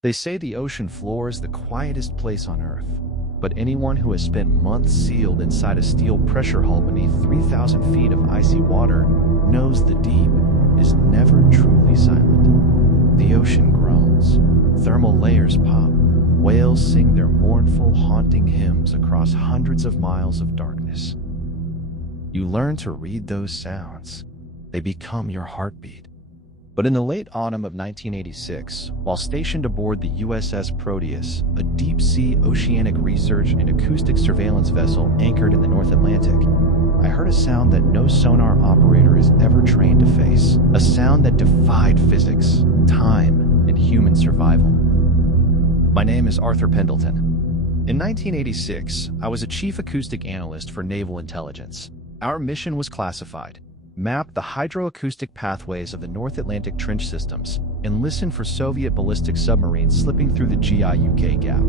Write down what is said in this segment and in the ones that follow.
They say the ocean floor is the quietest place on Earth, but anyone who has spent months sealed inside a steel pressure hull beneath 3,000 feet of icy water knows the deep is never truly silent. The ocean groans, thermal layers pop, whales sing their mournful, haunting hymns across hundreds of miles of darkness. You learn to read those sounds. They become your heartbeat. But in the late autumn of 1986, while stationed aboard the USS Proteus, a deep-sea oceanic research and acoustic surveillance vessel anchored in the North Atlantic, I heard a sound that no sonar operator is ever trained to face, a sound that defied physics, time, and human survival. My name is Arthur Pendleton. In 1986, I was a chief acoustic analyst for naval intelligence. Our mission was classified: map the hydroacoustic pathways of the North Atlantic trench systems, and listen for Soviet ballistic submarines slipping through the GIUK gap.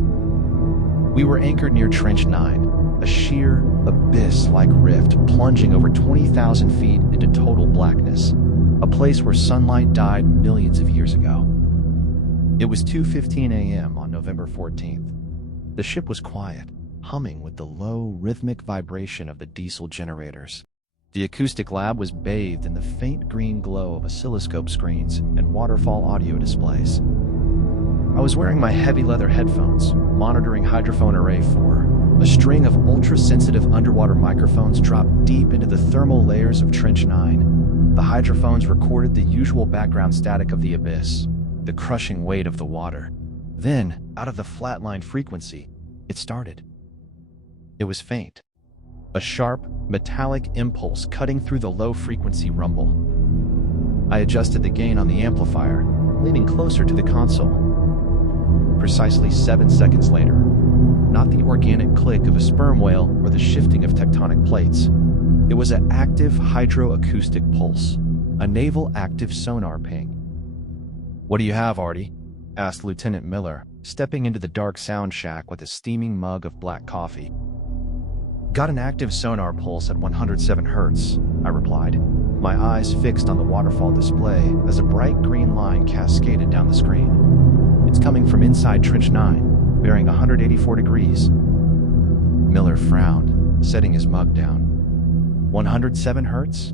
We were anchored near Trench 9, a sheer, abyss-like rift plunging over 20,000 feet into total blackness, a place where sunlight died millions of years ago. It was 2:15 a.m. on November 14th. The ship was quiet, humming with the low, rhythmic vibration of the diesel generators. The acoustic lab was bathed in the faint green glow of oscilloscope screens and waterfall audio displays. I was wearing my heavy leather headphones, monitoring hydrophone array 4. A string of ultra-sensitive underwater microphones dropped deep into the thermal layers of Trench 9. The hydrophones recorded the usual background static of the abyss, the crushing weight of the water. Then, out of the flatline frequency, it started. It was faint. A sharp, metallic impulse cutting through the low-frequency rumble. I adjusted the gain on the amplifier, leaning closer to the console. Precisely 7 seconds later, not the organic click of a sperm whale or the shifting of tectonic plates. It was an active hydroacoustic pulse, a naval active sonar ping. "What do you have, Artie?" asked Lieutenant Miller, stepping into the dark sound shack with a steaming mug of black coffee. "Got an active sonar pulse at 107 Hz, I replied, my eyes fixed on the waterfall display as a bright green line cascaded down the screen. "It's coming from inside Trench 9, bearing 184 degrees. Miller frowned, setting his mug down. 107 Hz?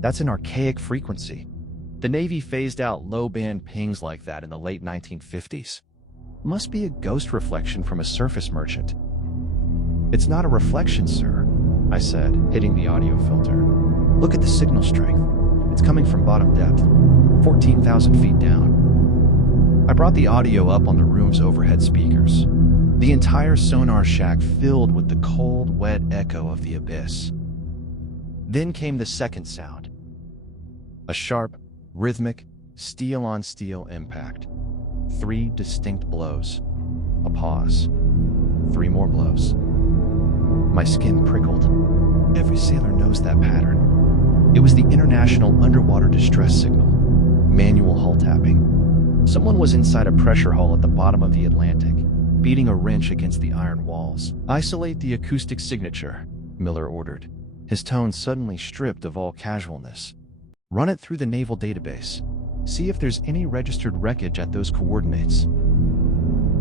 That's an archaic frequency. The Navy phased out low-band pings like that in the late 1950s. Must be a ghost reflection from a surface merchant." "It's not a reflection, sir," I said, hitting the audio filter. "Look at the signal strength. It's coming from bottom depth, 14,000 feet down." I brought the audio up on the room's overhead speakers. The entire sonar shack filled with the cold, wet echo of the abyss. Then came the second sound. A sharp, rhythmic, steel-on-steel impact. 3 distinct blows. A pause. 3 more blows. My skin prickled. Every sailor knows that pattern. It was the International Underwater Distress Signal. Manual hull tapping. Someone was inside a pressure hull at the bottom of the Atlantic, beating a wrench against the iron walls. "Isolate the acoustic signature," Miller ordered, his tone suddenly stripped of all casualness. "Run it through the naval database. See if there's any registered wreckage at those coordinates."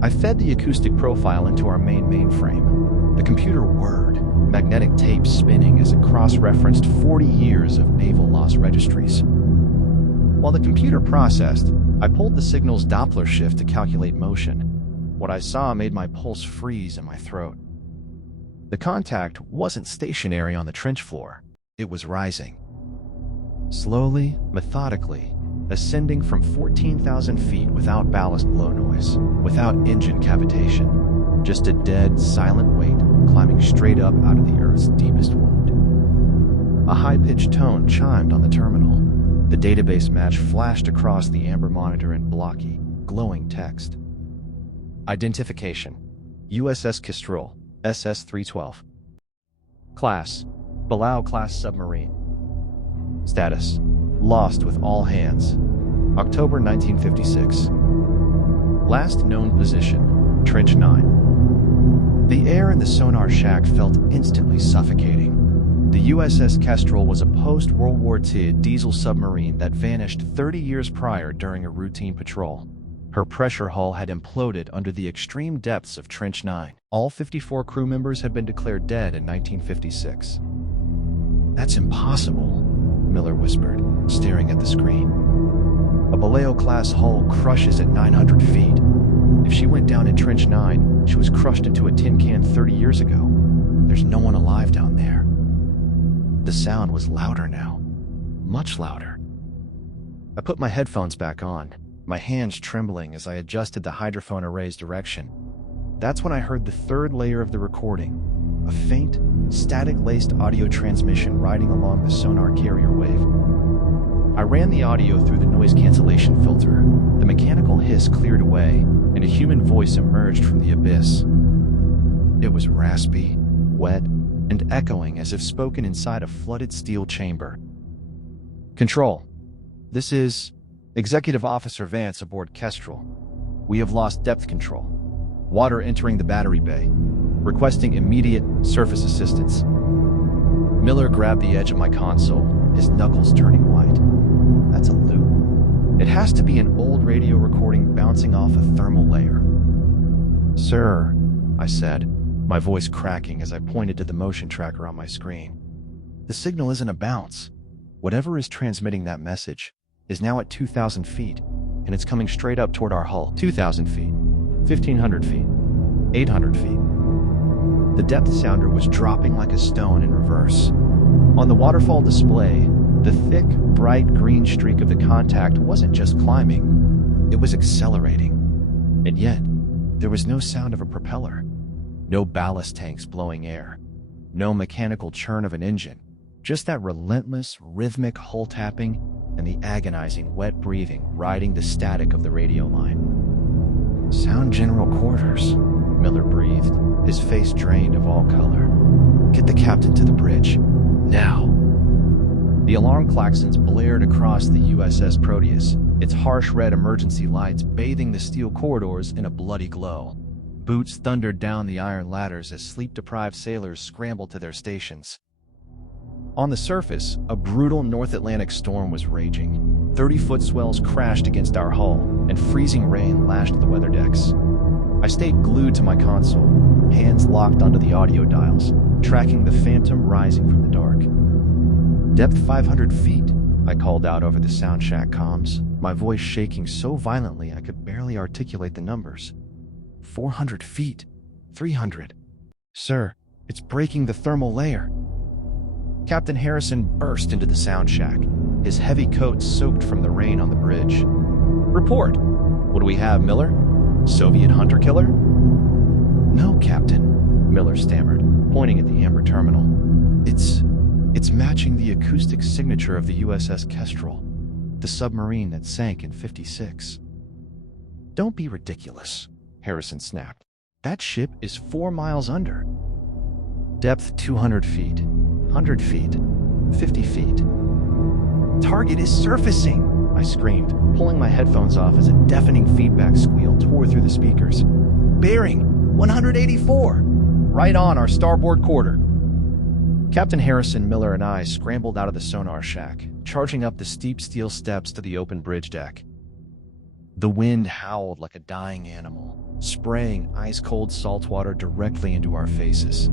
I fed the acoustic profile into our main mainframe. The computer whirred, magnetic tape spinning as it cross-referenced 40 years of naval loss registries. While the computer processed, I pulled the signal's Doppler shift to calculate motion. What I saw made my pulse freeze in my throat. The contact wasn't stationary on the trench floor. It was rising. Slowly, methodically, ascending from 14,000 feet without ballast blow noise, without engine cavitation. Just a dead, silent weight climbing straight up out of the Earth's deepest wound. A high-pitched tone chimed on the terminal. The database match flashed across the amber monitor in blocky, glowing text. Identification: USS Kestrel, SS-312. Class: Below-class submarine. Status: lost with all hands. October 1956. Last known position: Trench 9. The air in the sonar shack felt instantly suffocating. The USS Kestrel was a post-World War II diesel submarine that vanished 30 years prior during a routine patrol. Her pressure hull had imploded under the extreme depths of Trench 9. All 54 crew members had been declared dead in 1956. "That's impossible," Miller whispered, staring at the screen. "A Baleo-class hull crushes at 900 feet. If she went down in Trench 9, she was crushed into a tin can 30 years ago. There's no one alive down there." The sound was louder now, much louder. I put my headphones back on, my hands trembling as I adjusted the hydrophone array's direction. That's when I heard the third layer of the recording, a faint, static-laced audio transmission riding along the sonar carrier wave. I ran the audio through the noise cancellation filter. The mechanical hiss cleared away, and a human voice emerged from the abyss. It was raspy, wet, and echoing as if spoken inside a flooded steel chamber. "Control. This is Executive Officer Vance aboard Kestrel. We have lost depth control. Water entering the battery bay. Requesting immediate surface assistance." Miller grabbed the edge of my console, his knuckles turning white. "That's a loop. It has to be an old radio recording bouncing off a thermal layer." "Sir," I said, my voice cracking as I pointed to the motion tracker on my screen. "The signal isn't a bounce. Whatever is transmitting that message is now at 2,000 feet, and it's coming straight up toward our hull. 2,000 feet, 1,500 feet, 800 feet. The depth sounder was dropping like a stone in reverse. On the waterfall display, the thick, bright green streak of the contact wasn't just climbing, it was accelerating. And yet, there was no sound of a propeller, no ballast tanks blowing air, no mechanical churn of an engine, just that relentless, rhythmic hull tapping and the agonizing wet breathing riding the static of the radio line. "Sound General Quarters," Miller breathed, his face drained of all color. "Get the captain to the bridge. Now." The alarm klaxons blared across the USS Proteus, its harsh red emergency lights bathing the steel corridors in a bloody glow. Boots thundered down the iron ladders as sleep-deprived sailors scrambled to their stations. On the surface, a brutal North Atlantic storm was raging. 30-foot swells crashed against our hull, and freezing rain lashed the weather decks. I stayed glued to my console, hands locked onto the audio dials, tracking the phantom rising from the dark. "Depth 500 feet, I called out over the sound shack comms, my voice shaking so violently I could barely articulate the numbers. 400 feet, 300. "Sir, it's breaking the thermal layer." Captain Harrison burst into the sound shack, his heavy coat soaked from the rain on the bridge. "Report. What do we have, Miller? Soviet hunter-killer?" "No, Captain," Miller stammered, pointing at the amber terminal. It's matching the acoustic signature of the USS Kestrel, the submarine that sank in '56. "Don't be ridiculous," Harrison snapped. "That ship is 4 miles under." "Depth 200 feet, 100 feet, 50 feet. "Target is surfacing!" I screamed, pulling my headphones off as a deafening feedback squeal tore through the speakers. "Bearing 184! Right on our starboard quarter." Captain Harrison, Miller, and I scrambled out of the sonar shack, charging up the steep steel steps to the open bridge deck. The wind howled like a dying animal, spraying ice-cold salt water directly into our faces.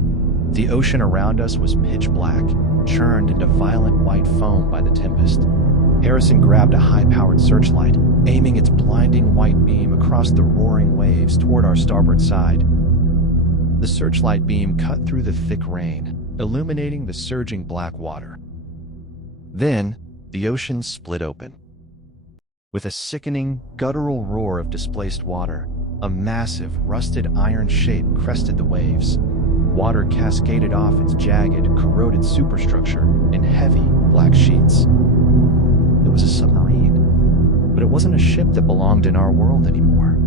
The ocean around us was pitch black, churned into violent white foam by the tempest. Harrison grabbed a high-powered searchlight, aiming its blinding white beam across the roaring waves toward our starboard side. The searchlight beam cut through the thick rain, illuminating the surging black water. Then, the ocean split open. With a sickening, guttural roar of displaced water, a massive, rusted iron shape crested the waves. Water cascaded off its jagged, corroded superstructure in heavy, black sheets. It was a submarine, but it wasn't a ship that belonged in our world anymore.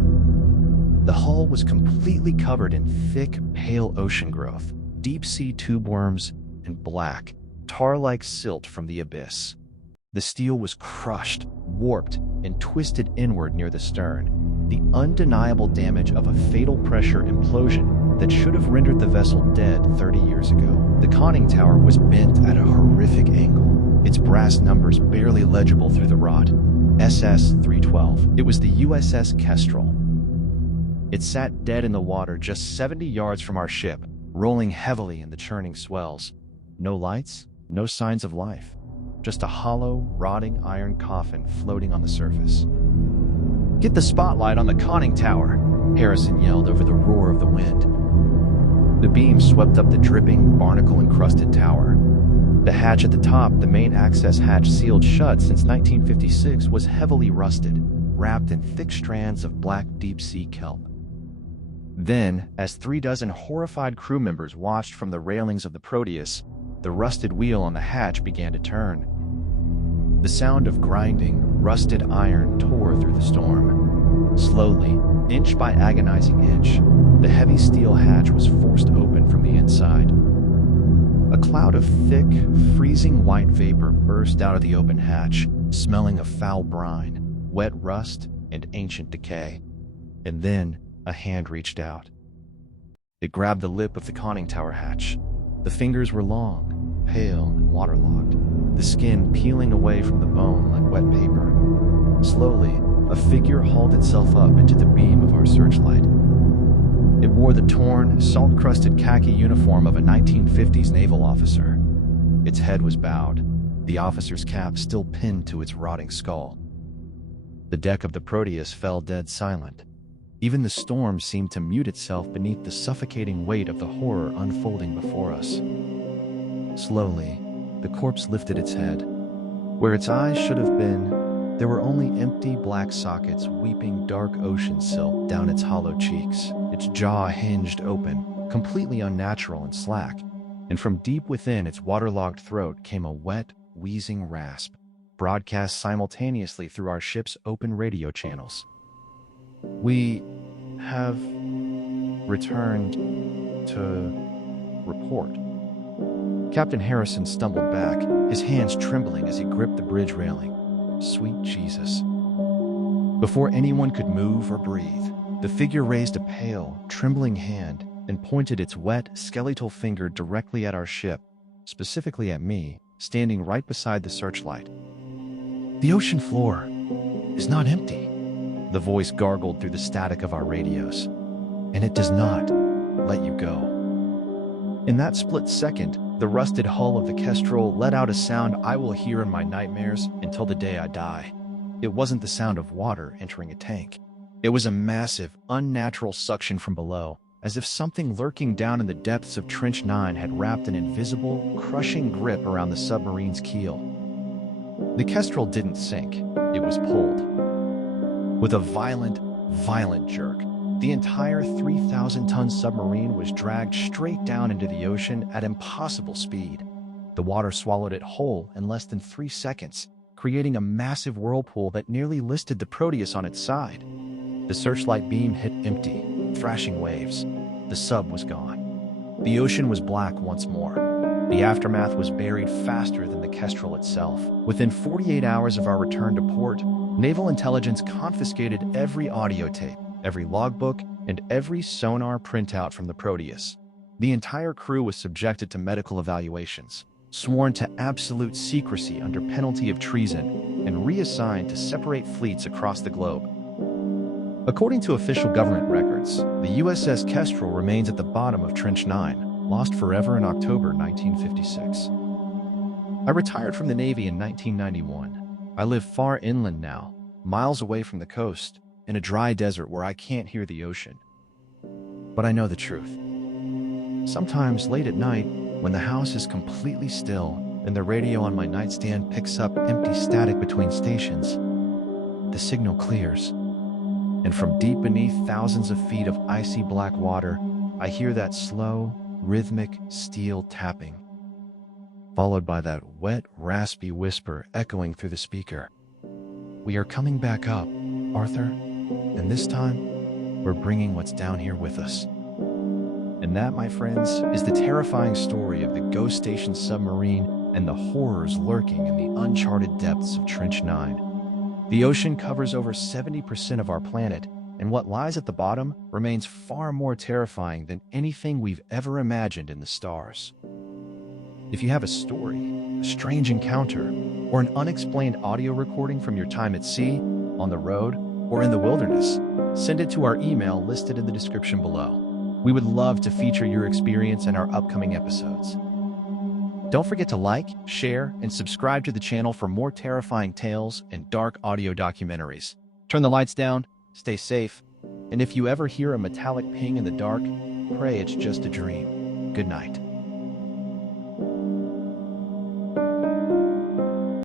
The hull was completely covered in thick, pale ocean growth, deep-sea tube worms, and black, tar-like silt from the abyss. The steel was crushed, warped, and twisted inward near the stern, the undeniable damage of a fatal pressure implosion that should have rendered the vessel dead 30 years ago. The conning tower was bent at a horrific angle, its brass numbers barely legible through the rot. SS-312. It was the USS Kestrel. It sat dead in the water just 70 yards from our ship, rolling heavily in the churning swells. No lights, no signs of life. Just a hollow, rotting iron coffin floating on the surface. "Get the spotlight on the conning tower," Harrison yelled over the roar of the wind. The beam swept up the dripping, barnacle-encrusted tower. The hatch at the top, the main access hatch sealed shut since 1956, was heavily rusted, wrapped in thick strands of black deep-sea kelp. Then, as 36 horrified crew members watched from the railings of the Proteus, the rusted wheel on the hatch began to turn. The sound of grinding, rusted iron tore through the storm. Slowly, inch by agonizing inch, the heavy steel hatch was forced open from the inside. A cloud of thick, freezing white vapor burst out of the open hatch, smelling of foul brine, wet rust, and ancient decay. And then, a hand reached out. It grabbed the lip of the conning tower hatch. The fingers were long, pale, and waterlogged, the skin peeling away from the bone like wet paper. Slowly, a figure hauled itself up into the beam of our searchlight. It wore the torn, salt-crusted khaki uniform of a 1950s naval officer. Its head was bowed, the officer's cap still pinned to its rotting skull. The deck of the Proteus fell dead silent. Even the storm seemed to mute itself beneath the suffocating weight of the horror unfolding before us. Slowly, the corpse lifted its head. Where its eyes should have been, there were only empty black sockets weeping dark ocean silt down its hollow cheeks. Its jaw hinged open, completely unnatural and slack, and from deep within its waterlogged throat came a wet, wheezing rasp, broadcast simultaneously through our ship's open radio channels. "We have returned to report." Captain Harrison stumbled back, his hands trembling as he gripped the bridge railing. Sweet Jesus. Before anyone could move or breathe, the figure raised a pale, trembling hand and pointed its wet, skeletal finger directly at our ship, specifically at me, standing right beside the searchlight. "The ocean floor is not empty," the voice gargled through the static of our radios, "and it does not let you go." In that split second, the rusted hull of the Kestrel let out a sound I will hear in my nightmares until the day I die. It wasn't the sound of water entering a tank. It was a massive, unnatural suction from below, as if something lurking down in the depths of Trench 9 had wrapped an invisible, crushing grip around the submarine's keel. The Kestrel didn't sink, it was pulled. With a violent, violent jerk, the entire 3,000-ton submarine was dragged straight down into the ocean at impossible speed. The water swallowed it whole in less than 3 seconds, creating a massive whirlpool that nearly listed the Proteus on its side. The searchlight beam hit empty, thrashing waves. The sub was gone. The ocean was black once more. The aftermath was buried faster than the Kestrel itself. Within 48 hours of our return to port, Naval Intelligence confiscated every audio tape, every logbook, and every sonar printout from the Proteus. The entire crew was subjected to medical evaluations, sworn to absolute secrecy under penalty of treason, and reassigned to separate fleets across the globe. According to official government records, the USS Kestrel remains at the bottom of Trench 9, lost forever in October 1956. I retired from the Navy in 1991. I live far inland now, miles away from the coast, in a dry desert where I can't hear the ocean. But I know the truth. Sometimes late at night, when the house is completely still and the radio on my nightstand picks up empty static between stations, the signal clears. And from deep beneath thousands of feet of icy black water, I hear that slow, rhythmic steel tapping, followed by that wet, raspy whisper echoing through the speaker. "We are coming back up, Arthur, and this time, we're bringing what's down here with us." And that, my friends, is the terrifying story of the Ghost Station submarine and the horrors lurking in the uncharted depths of Trench 9. The ocean covers over 70% of our planet, and what lies at the bottom remains far more terrifying than anything we've ever imagined in the stars. If you have a story, a strange encounter, or an unexplained audio recording from your time at sea, on the road, or in the wilderness, send it to our email listed in the description below. We would love to feature your experience in our upcoming episodes. Don't forget to like, share, and subscribe to the channel for more terrifying tales and dark audio documentaries. Turn the lights down, stay safe, and if you ever hear a metallic ping in the dark, pray it's just a dream. Good night.